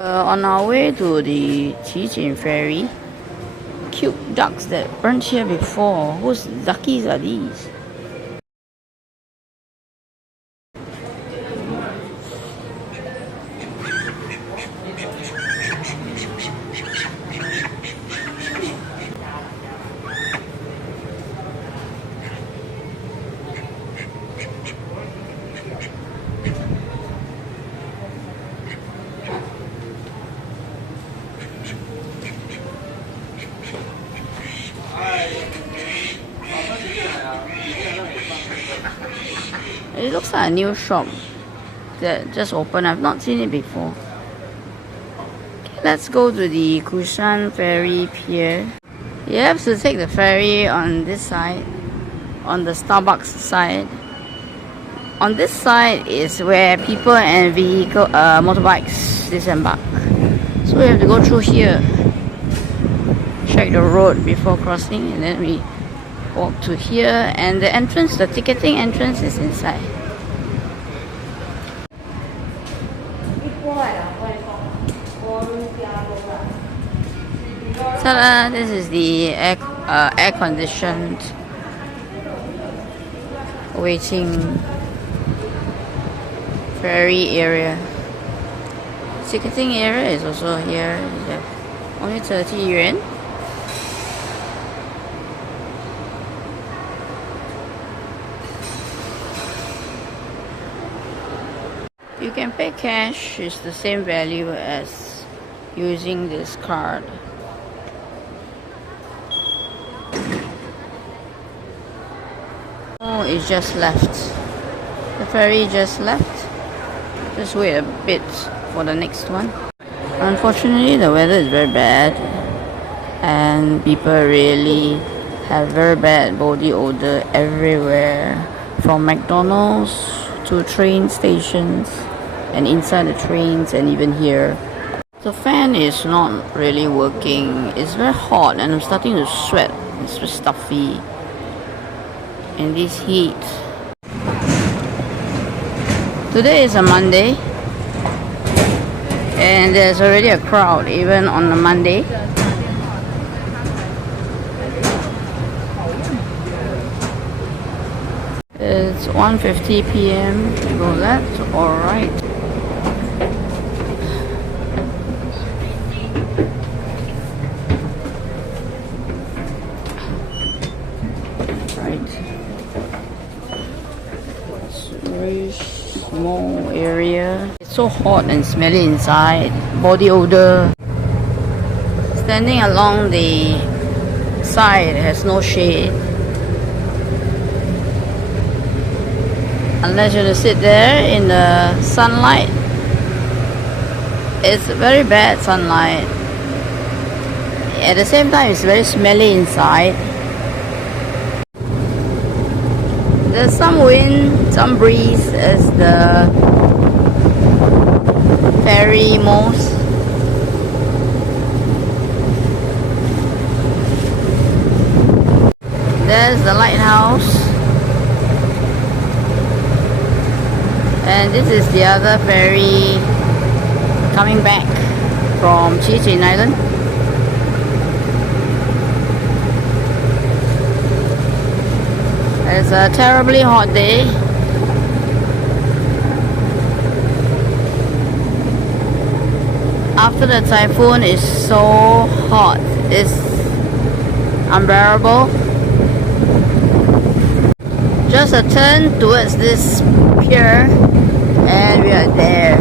On our way to the Cijin ferry, cute ducks that weren't here before. Whose duckies are these? It looks like a new shop that just opened. I've not seen it before. Okay, let's go to the Kaohsiung ferry pier. You have to take the ferry on this side, on the Starbucks side. On this side is where people and motorbikes disembark. So we have to go through here, check the road before crossing, and then we walk to here, and the entrance, the ticketing entrance is inside. Ta-da! This is the air conditioned waiting ferry area. Ticketing area is also here. Only 30 yuan. You can pay cash, it's the same value as using this card. Oh, it just left. The ferry just left. Just wait a bit for the next one. Unfortunately, the weather is very bad and people really have very bad body odor everywhere, from McDonald's to train stations and inside the trains and even here. The fan is not really working. It's very hot and I'm starting to sweat. It's just stuffy in this heat. Today is a Monday and there's already a crowd even on a Monday. It's 1:50 p.m. So that's alright. It's a very small area. It's so hot and smelly inside. Body odor. Standing along the side has no shade. Unless you sit there in the sunlight. It's very bad sunlight. At the same time, it's very smelly inside. There's some wind, some breeze as the ferry moves. There's the lighthouse. And this is the other ferry coming back from Cijin Island. It's a terribly hot day. After the typhoon, it's so hot. It's unbearable. Just a turn towards this pier and we are there.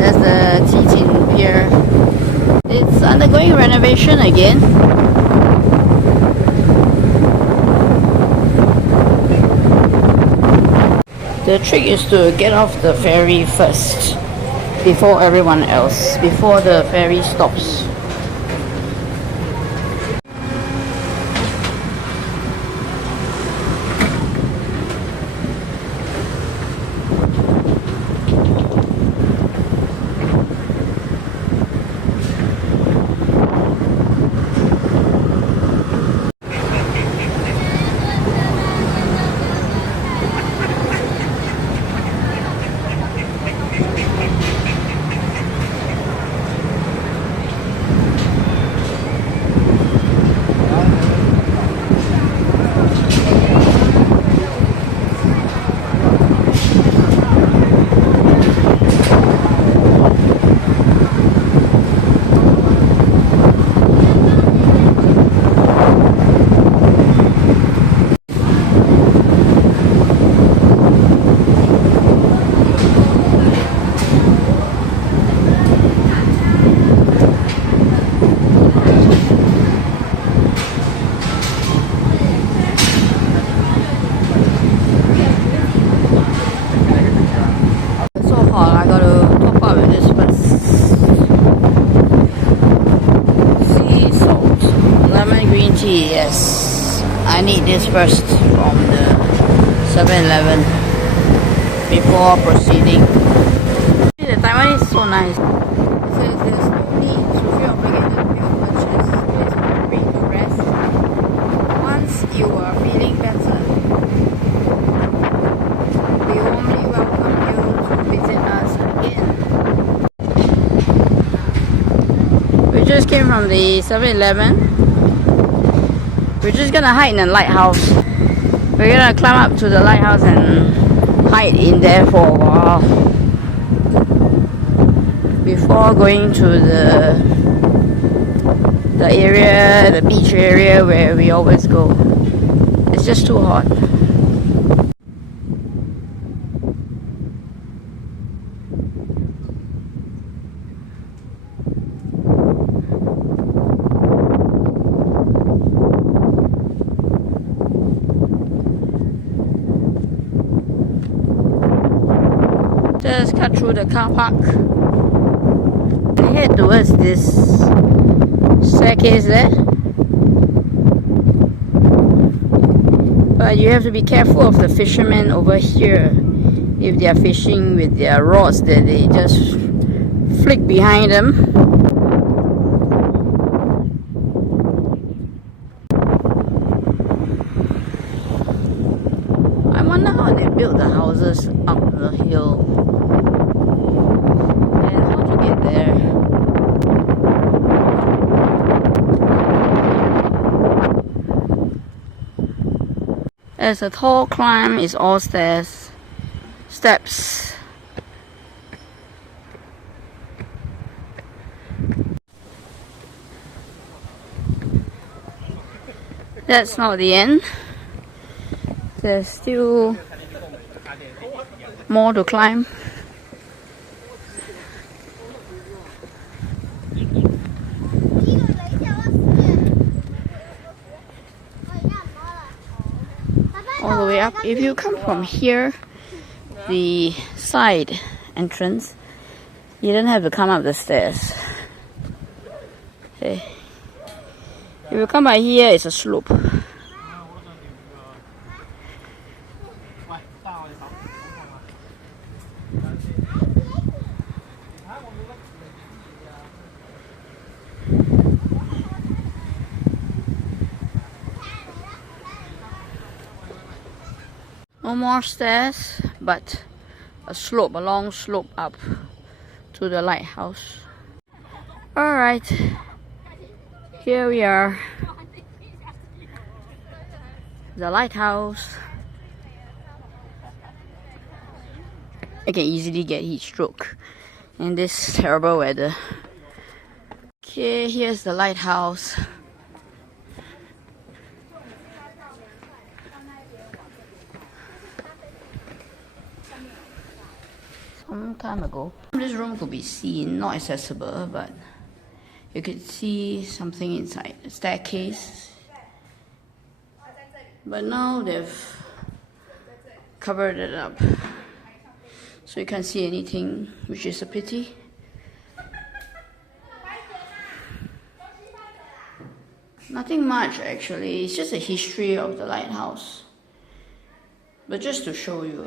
That's the Cijin pier. It's undergoing renovation again. The trick is to get off the ferry first before everyone else, before the ferry stops. I need this first from the 7-Eleven before proceeding. The Taiwan is so nice. It says there's no need to feel obligated to make a purchase. Please feel free to rest. Once you are feeling better, we warmly welcome you to visit us again. We just came from the 7-Eleven. We're just gonna hide in the lighthouse. We're gonna climb up to the lighthouse and hide in there for a while before going to the area, the beach area where we always go. It's just too hot. Just cut through the car park and head towards this staircase there. But you have to be careful of the fishermen over here. If they are fishing with their rods, that they just flick behind them. I wonder how they built the houses up the hill. There. As a tall climb is all steps. That's not the end. There's still more to climb. All the way up. If you come from here, the side entrance, you don't have to come up the stairs. Okay. If you come by here, it's a slope. No more stairs, but a long slope up to the lighthouse. Alright, here we are. The lighthouse. I can easily get heat stroke in this terrible weather. Okay, here's the lighthouse. Some time ago, this room could be seen, not accessible, but you could see something inside the staircase. But now they've covered it up, so you can't see anything, which is a pity. Nothing much actually, it's just a history of the lighthouse. But just to show you.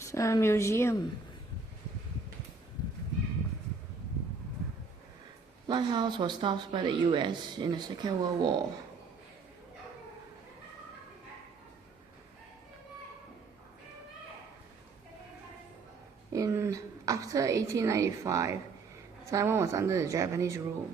It's a museum. Lighthouse was staffed by the US in the Second World War. After 1895, Taiwan was under the Japanese rule.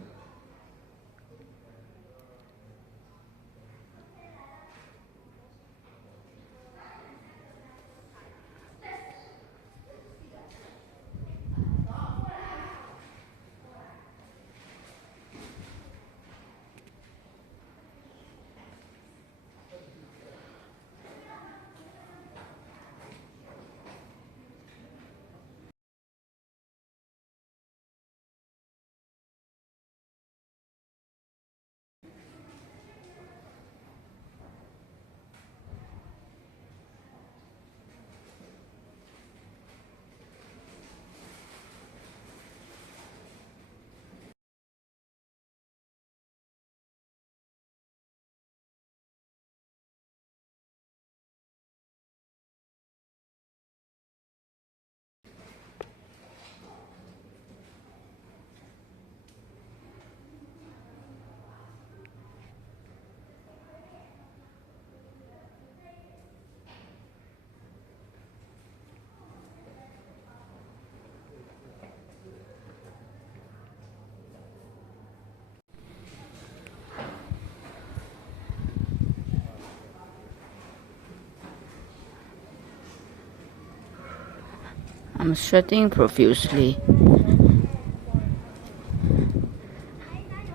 I'm sweating profusely.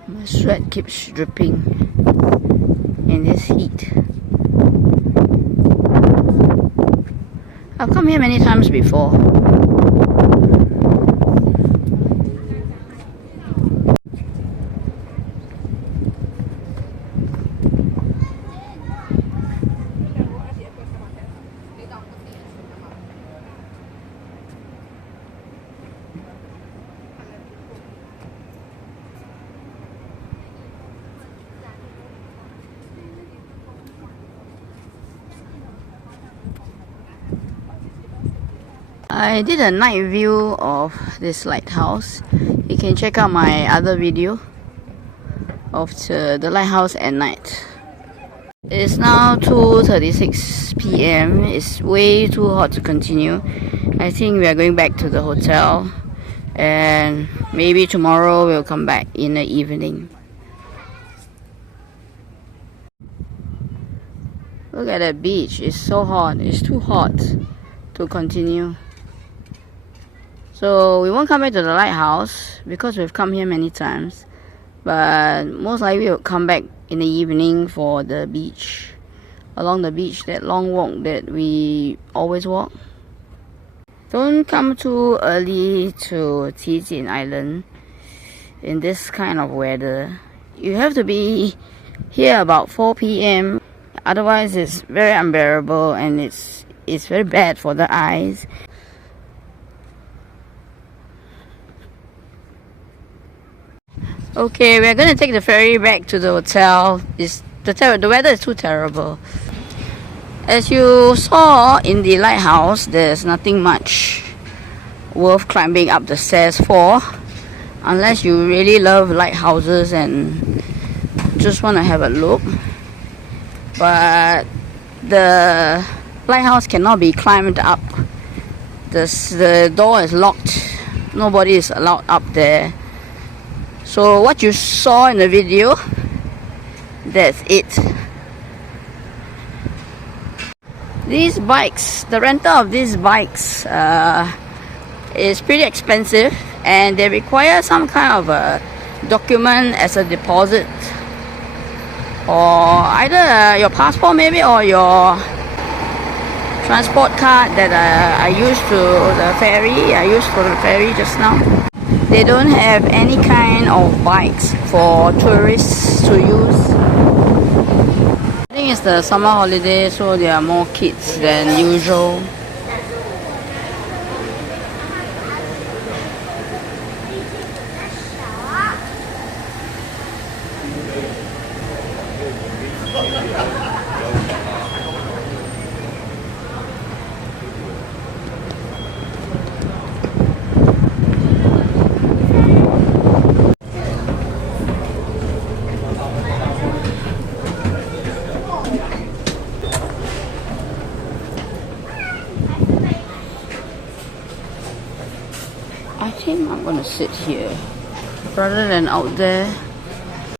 My sweat keeps dripping in this heat. I've come here many times before. I did a night view of this lighthouse. You can check out my other video of the lighthouse at night. It's now 2:36 p.m. It's way too hot to continue. I think we are going back to the hotel, and maybe tomorrow we'll come back in the evening. Look at that beach. It's so hot. It's too hot to continue. So we won't come back to the lighthouse because we've come here many times, but most likely we'll come back in the evening for the beach, along the beach, that long walk that we always walk. Don't come too early to Cijin Island in this kind of weather. You have to be here about 4 p.m. Otherwise it's very unbearable and it's very bad for the eyes. Okay, we're going to take the ferry back to the hotel. The weather is too terrible. As you saw in the lighthouse, there's nothing much worth climbing up the stairs for, unless you really love lighthouses and just want to have a look. But the lighthouse cannot be climbed up. The door is locked. Nobody is allowed up there. So what you saw in the video, that's it. These bikes, the rental of these bikes is pretty expensive, and they require some kind of a document as a deposit, or either your passport maybe, or your transport card that I used to the ferry. I used for the ferry just now. They don't have any kind of bikes for tourists to use. I think it's the summer holiday, so there are more kids than usual. I think I'm gonna sit here rather than out there.